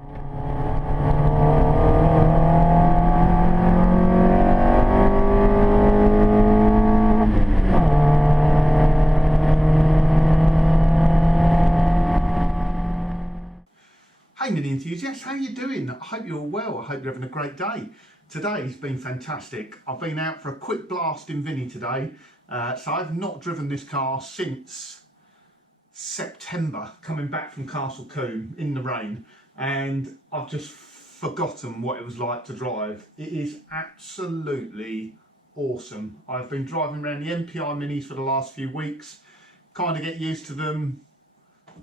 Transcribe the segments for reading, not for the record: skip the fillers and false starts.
Hey Mini enthusiasts, how you doing? I hope you're all well. I hope you're having a great day. Today's been fantastic. I've been out for a quick blast in Vini today. So I've not driven this car since September, coming back from Castle Combe in the rain, and I've just forgotten what it was like to drive. It is absolutely awesome. I've been driving around the MPI Minis for the last few weeks, kind of get used to them,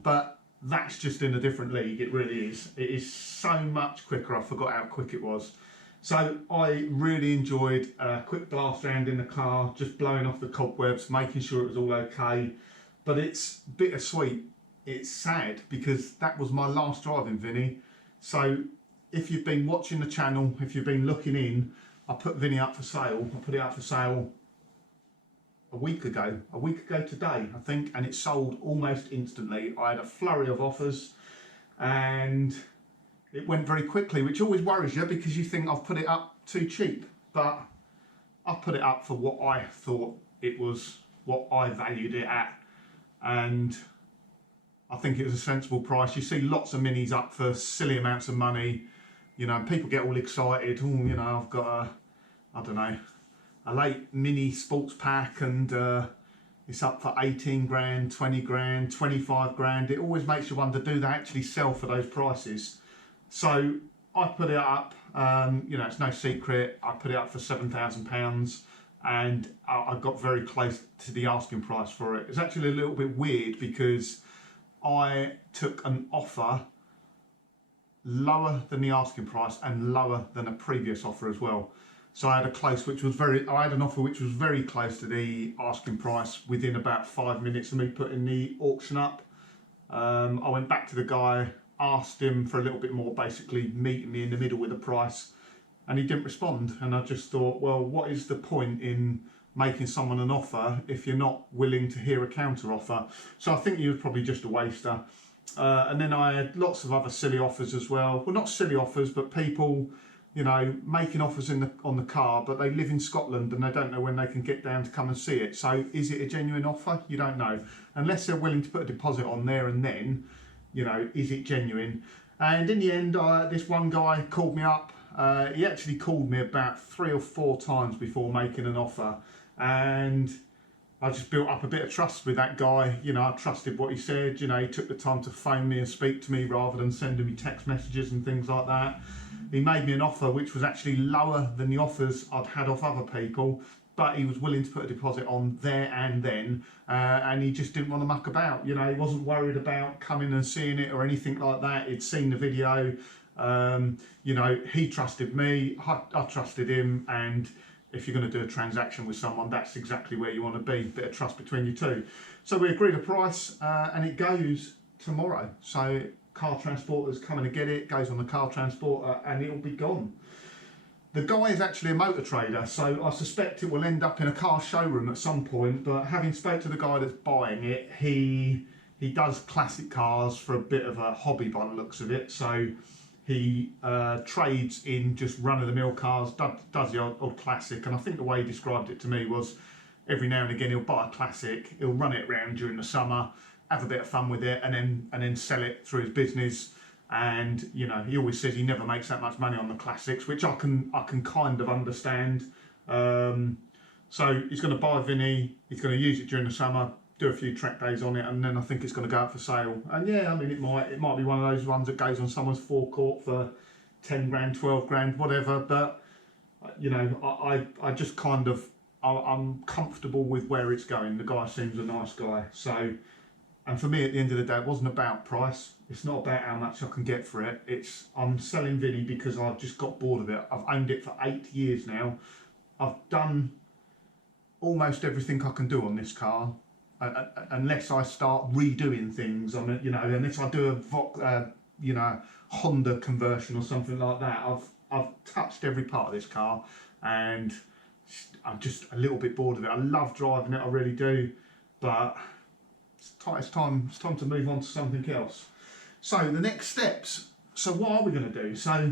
but that's just in a different league. It really is. It is so much quicker. I forgot how quick it was. So I really enjoyed a quick blast around in the car, just blowing off the cobwebs, making sure it was all okay. But it's bittersweet. It's sad because that was my last drive in Vini. So if you've been watching the channel, if you've been looking in, I put Vini up for sale. I put it up for sale a week ago today, I think, and it sold almost instantly. I had a flurry of offers and it went very quickly, which always worries you because you think I've put it up too cheap, but I put it up for what I thought it was, what I valued it at, and I think it was a sensible price. You see lots of Minis up for silly amounts of money, you know, and people get all excited. Oh, you know, I've got I don't know, a late Mini sports pack and it's up for 18 grand, 20 grand, 25 grand. It always makes you wonder, do they actually sell for those prices? So I put it up, you know, it's no secret, I put it up for £7,000 and I got very close to the asking price for it. It's actually a little bit weird because I took an offer lower than the asking price and lower than a previous offer as well. So I had an offer which was very close to the asking price within about 5 minutes of me putting the auction up. I went back to the guy, asked him for a little bit more, basically meeting me in the middle with the price, and he didn't respond. And I just thought, well, what is the point in making someone an offer if you're not willing to hear a counter offer? So I think he was probably just a waster. And then I had lots of other silly offers as well. Well, not silly offers, but people, you know, making offers on the car, but they live in Scotland and they don't know when they can get down to come and see it. So is it a genuine offer? You don't know. Unless they're willing to put a deposit on there and then, you know, is it genuine? And in the end, this one guy called me up. He actually called me about 3 or 4 times before making an offer. And I just built up a bit of trust with that guy. You know, I trusted what he said. You know, he took the time to phone me and speak to me rather than sending me text messages and things like that. He made me an offer which was actually lower than the offers I'd had off other people, but he was willing to put a deposit on there and then, and he just didn't want to muck about. You know, he wasn't worried about coming and seeing it or anything like that. He'd seen the video. You know, he trusted me, I trusted him, and if you're going to do a transaction with someone, that's exactly where you want to be, a bit of trust between you two. So we agreed a price, and it goes tomorrow. So car transporter's coming to get it, goes on the car transporter, and it'll be gone. The guy is actually a motor trader, so I suspect it will end up in a car showroom at some point, but having spoke to the guy that's buying it, he does classic cars for a bit of a hobby by the looks of it. So he trades in just run-of-the-mill cars, does the old classic, and I think the way he described it to me was every now and again he'll buy a classic, he'll run it around during the summer, have a bit of fun with it, and then sell it through his business. And you know, he always says he never makes that much money on the classics, which I can kind of understand. So he's going to buy Vini, he's going to use it during the summer, do a few track days on it, and then I think it's going to go up for sale. And yeah, I mean, it might be one of those ones that goes on someone's forecourt for 10 grand, 12 grand, whatever. But you know, I just kind of, I'm comfortable with where it's going. The guy seems a nice guy. So, and for me, at the end of the day, it wasn't about price. It's not about how much I can get for it. It's, I'm selling Vini because I've just got bored of it. I've owned it for 8 years now. I've done almost everything I can do on this car. Unless I start redoing things on it, you know, unless I do a you know, Honda conversion or something like that. I've touched every part of this car, and I'm just a little bit bored of it. I love driving it, I really do, but it's time to move on to something else. So the next steps. So what are we going to do? So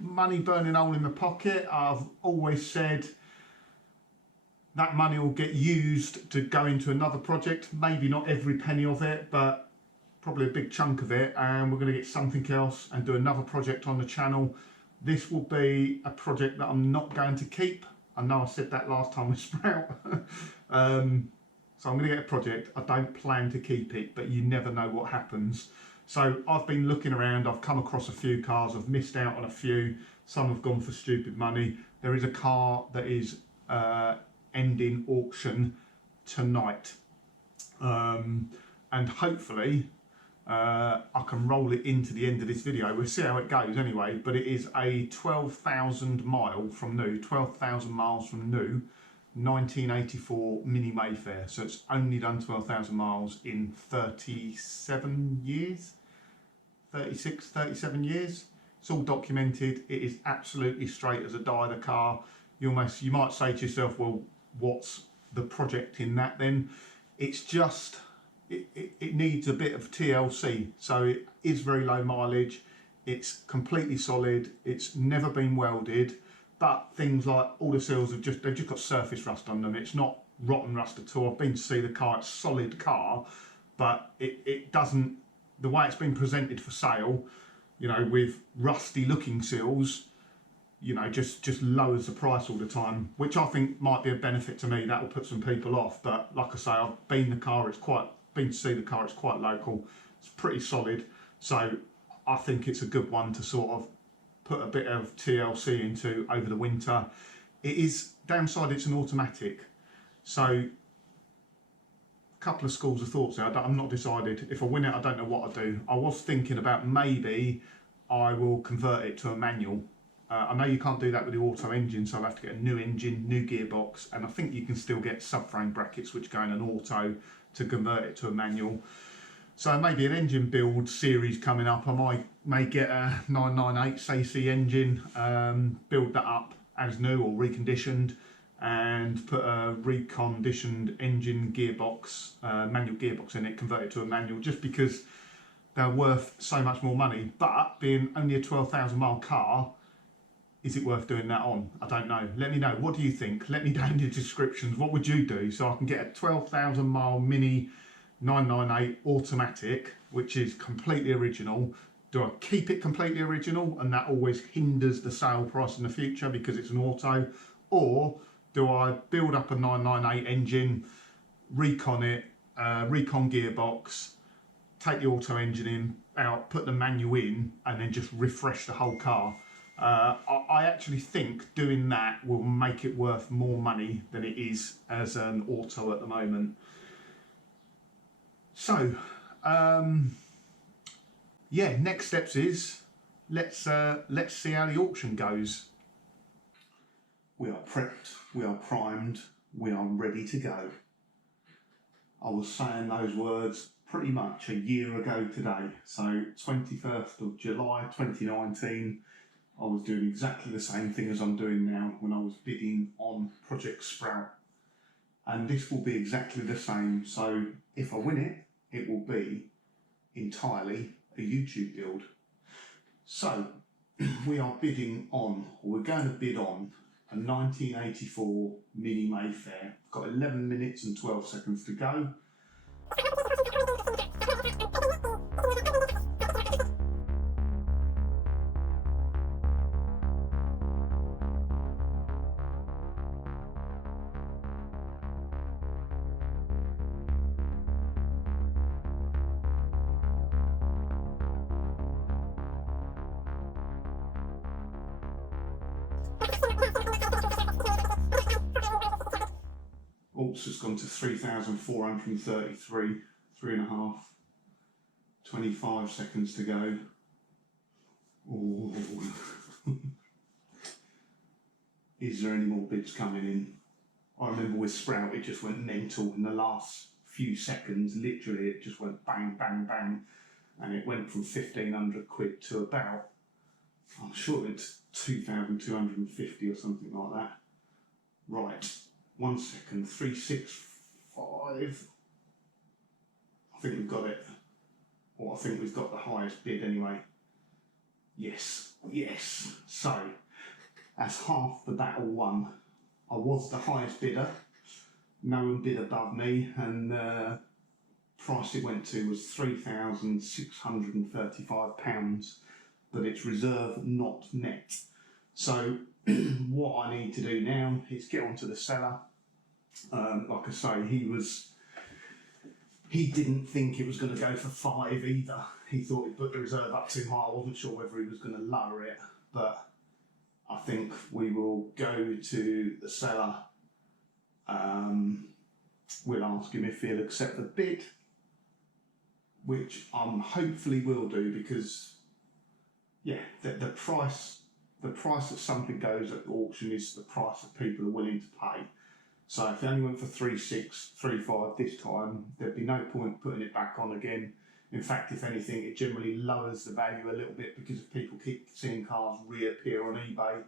money burning hole in my pocket. I've always said that money will get used to go into another project. Maybe not every penny of it, but probably a big chunk of it. And we're going to get something else and do another project on the channel. This will be a project that I'm not going to keep. I know I said that last time with Sprout. So I'm going to get a project. I don't plan to keep it, but you never know what happens. So I've been looking around. I've come across a few cars. I've missed out on a few. Some have gone for stupid money. There is a car that is ending auction tonight. And hopefully I can roll it into the end of this video. We'll see how it goes anyway, but it is a 12,000 mile from new, 12,000 miles from new, 1984 Mini Mayfair. So it's only done 12,000 miles in 37 years, 36, 37 years. It's all documented. It is absolutely straight as a die, the car. You might say to yourself, well, what's the project in that then? It's just, it needs a bit of TLC. So it is very low mileage. It's completely solid. It's never been welded, but things like all the seals they've just got surface rust on them. It's not rotten rust at all. I've been to see the car. It's a solid car, but it doesn't, the way it's been presented for sale, you know, with rusty looking seals, you know, just lowers the price all the time, which I think might be a benefit to me. That will put some people off. But like I say, I've been to see the car. It's quite local. It's pretty solid. So I think it's a good one to sort of put a bit of TLC into over the winter. It is, downside, it's an automatic. So a couple of schools of thoughts there. I'm not decided. If I win it, I don't know what I'll do. I was thinking about maybe I will convert it to a manual. I know you can't do that with the auto engine, so I'll have to get a new engine, new gearbox, and I think you can still get subframe brackets which go in an auto to convert it to a manual. So maybe an engine build series coming up. I may get a 998 cc engine, build that up as new or reconditioned, and put a reconditioned engine gearbox, manual gearbox in it, convert it to a manual, just because they're worth so much more money. But being only a 12,000 mile car, is it worth doing that on? I don't know. Let me know. What do you think? Let me down in the descriptions. What would you do? So I can get a 12,000 mile Mini 998 automatic, which is completely original. Do I keep it completely original and that always hinders the sale price in the future because it's an auto? Or do I build up a 998 engine, recon it, recon gearbox, take the auto engine out, put the manual in, and then just refresh the whole car? I actually think doing that will make it worth more money than it is as an auto at the moment. So, yeah, next steps is let's see how the auction goes. We are prepped, we are primed, we are ready to go. I was saying those words pretty much a year ago today. So 21st of July 2019. I was doing exactly the same thing as I'm doing now when I was bidding on Project Sprout. And this will be exactly the same. So if I win it, it will be entirely a YouTube build. So we are bidding on, or we're going to bid on, a 1984 Mini Mayfair. Got 11 minutes and 12 seconds to go. Alts has gone to 3,433, 3.5, 25 seconds to go. Ooh. Is there any more bids coming in? I remember with Sprout it just went mental in the last few seconds, literally it just went bang, bang, bang, and it went from 1,500 quid to about, I'm sure it's 2,250 or something like that. Right. 1 second, 365. I think we've got it. Or I think we've got the highest bid anyway. Yes, yes. So that's half the battle won. I was the highest bidder. No one bid above me, and the price it went to was £3,635, but it's reserve, not net. So what I need to do now is get onto the seller. Like I say, he didn't think it was going to go for 5 either. He thought he put the reserve up too high. I wasn't sure whether he was going to lower it, but I think we will go to the seller. We'll ask him if he'll accept the bid, which hopefully will do, because yeah, the price that something goes at the auction is the price that people are willing to pay. So if they only went for 3,635 this time, there'd be no point putting it back on again. In fact, if anything, it generally lowers the value a little bit, because if people keep seeing cars reappear on eBay,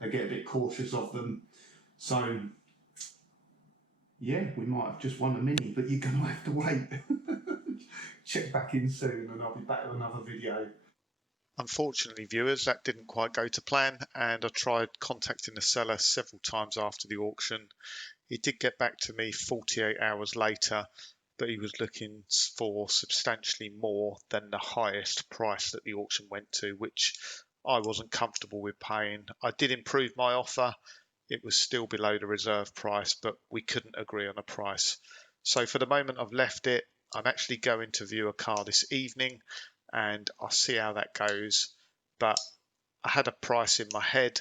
they get a bit cautious of them. So yeah, we might have just won a Mini, but you're going to have to wait. Check back in soon and I'll be back with another video. Unfortunately, viewers, that didn't quite go to plan, and I tried contacting the seller several times after the auction. He did get back to me 48 hours later, but he was looking for substantially more than the highest price that the auction went to, which I wasn't comfortable with paying. I did improve my offer. It was still below the reserve price, but we couldn't agree on a price. So for the moment, I've left it. I'm actually going to view a car this evening, and I'll see how that goes. But I had a price in my head,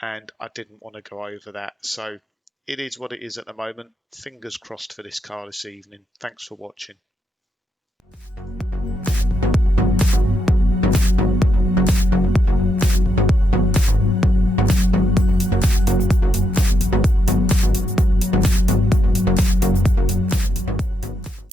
and I didn't want to go over that. So it is what it is at the moment. Fingers crossed for this car this evening. Thanks for watching.